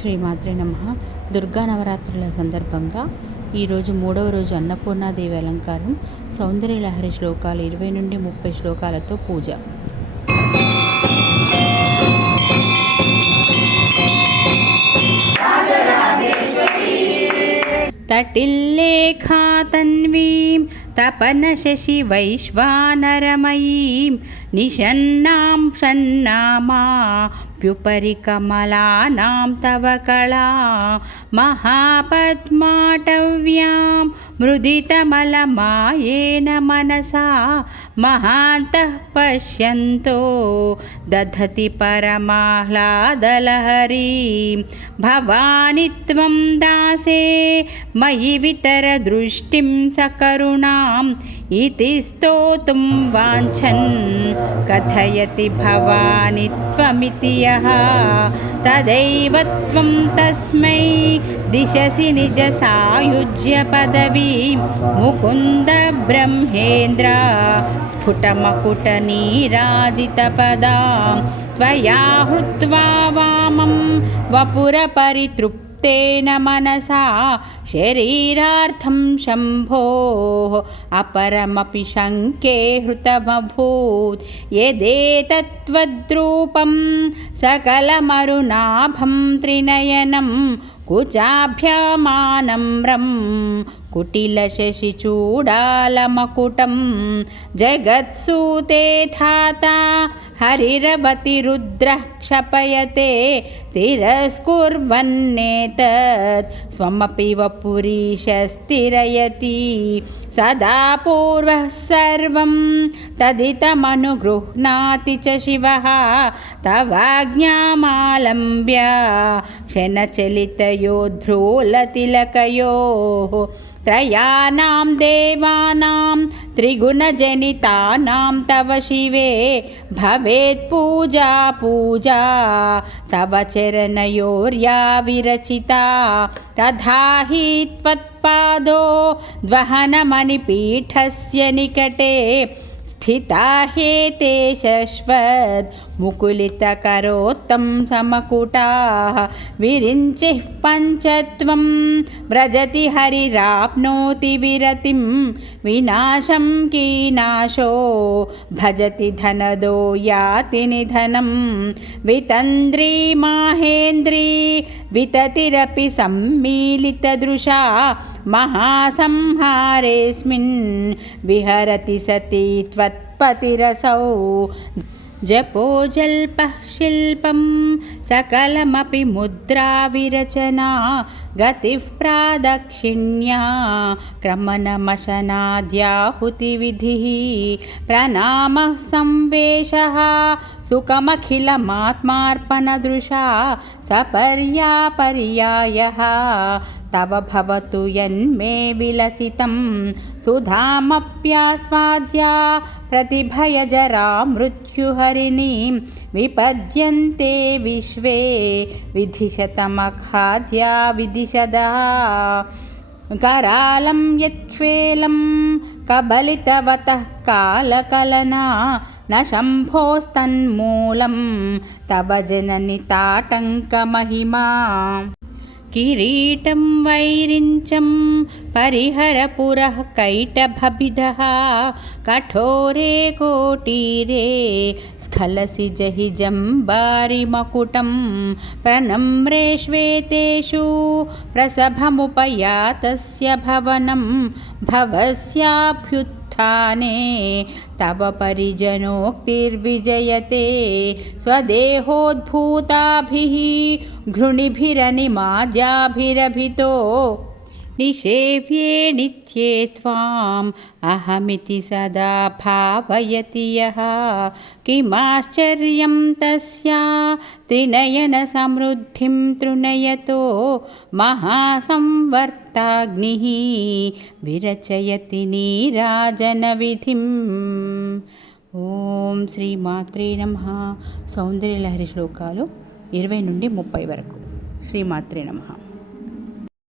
శ్రీమాత్రే నమః. దుర్గా నవరాత్రుల సందర్భంగా ఈరోజు 3వ రోజు అన్నపూర్ణాదేవి అలంకారం, సౌందర్యలహరి శ్లోకాలు 20 నుండి 30 శ్లోకాలతో పూజ. తటిల్లేఖా తన్వీం తపన శశి వైశ్వానరమయీం నిషన్నాం షన్నామాప్యుపరి కమలానాం తవ కళా మహాపద్మాటవ్యాం మృదితమలమాయేన మనసా మహాంతః పశ్యంతో దధతి పరమాహ్లాదలహరీం భవాని త్వం దాసే మయి వితర దృష్టిం సకరుణాం ఇతి స్తోతుం వాంఛన్ కథయతి భవాని త్వమితి యః తదైవ త్వం తస్మై దిశసి నిజ సాయుజ్య పదవీం ముకుంద బ్రహ్మేంద్ర స్ఫుటమకుట నీరాజిత పదాం త్వయా హృత్వా వామం వపుర పరితృప్తేన మనసా శరీరార్థం శంభోః అపరమపి శంకే హృతమభూత్ యదేతత్వద్రూపం సకలమరునాభం త్రినయనం కుచాభ్యమానమ్రం కుటిలశశిచూడాలమకుటం జగత్సూతే ధాతా హరిరవతి రుద్రః క్షపయతే తిరస్కుర్వన్నేతత్ స్వమపి వపురీశస్థిరయతి సదా పూర్వః సర్వం తదితమనుగృహ్ణాతి చ శివః తవాజ్ఞామాలంబ్య క్షణచలితయోద్భ్రూలతిలకయోః త్రయాణాం దేవానాం త్రిగుణజనితానాం తవ శివే భవేత్ పూజా పూజా తవ చరణయోర్యా విరచితా తథా హి త్వత్పాదో ద్వహనమణిపీఠస్య నికటే స్థితా హేతే శశ్వత్ ముకులితకరోత్తం సమకుటాః విరించిః పంచత్వం వ్రజతి హరిరాప్నోతి విరతిం వినాశం కీనాశో భజతి ధనదో యాతి నిధనం వితంద్రీ మాహేంద్రీ వితతిరపి సమ్మీలితదృశా మహాసంహారేస్మిన్ విహరతి సతి త్వత్పతిరసౌ జపో జల్పః శిల్పం సకలమపి ముద్రా విరచనా గతిః ప్రాదక్షిణ్యా క్రమణమశనాద్యాహుతి విధిః ప్రణామః సంవేశః సుఖమఖిలమాత్మార్పణదృశా సపర్యాపర్యాయః తవ భవతు యన్మే విలసితం సుధామప్యాస్వాద్య ప్రతిభయజరా మృత్యుహరిణీం విపద్యంతే విశ్వే విధిశతమఖాద్యా విదిశదా కరాళం యత్క్ష్వేలం కబలితవతః కాలకలనా న శంభోస్తన్మూలం తవ జనని తాటంకమహిమా కిరీటం వైరించం పరిహరపురః కైటభభిదః కఠోరే కోటీరే స్ఖలసి జహి జంబారిమకుటం ప్రణమ్రే శ్వేతేషు ప్రసభముపయాతస్య భవనం భవస్యాభ్యుత్థానే తవ పరిజనోక్తిర్విజయతే స్వదేహోద్భూతాభిః ఘృణిభిరనిమాద్యాభిరభితో నిషేవ్యే నిత్యే త్వాం అహమితి సదా భావయతి యః కిమాశ్చర్యం తస్యా త్రినయన సమృద్ధిం తృణయతో మహాసంవర్తాగ్నిః విరచయతి నీరాజన విధిం. ఓం శ్రీమాత్రే నమః. సౌందర్యలహరి శ్లోకాలు 20 నుండి 30 వరకు. శ్రీమాత్రే నమః.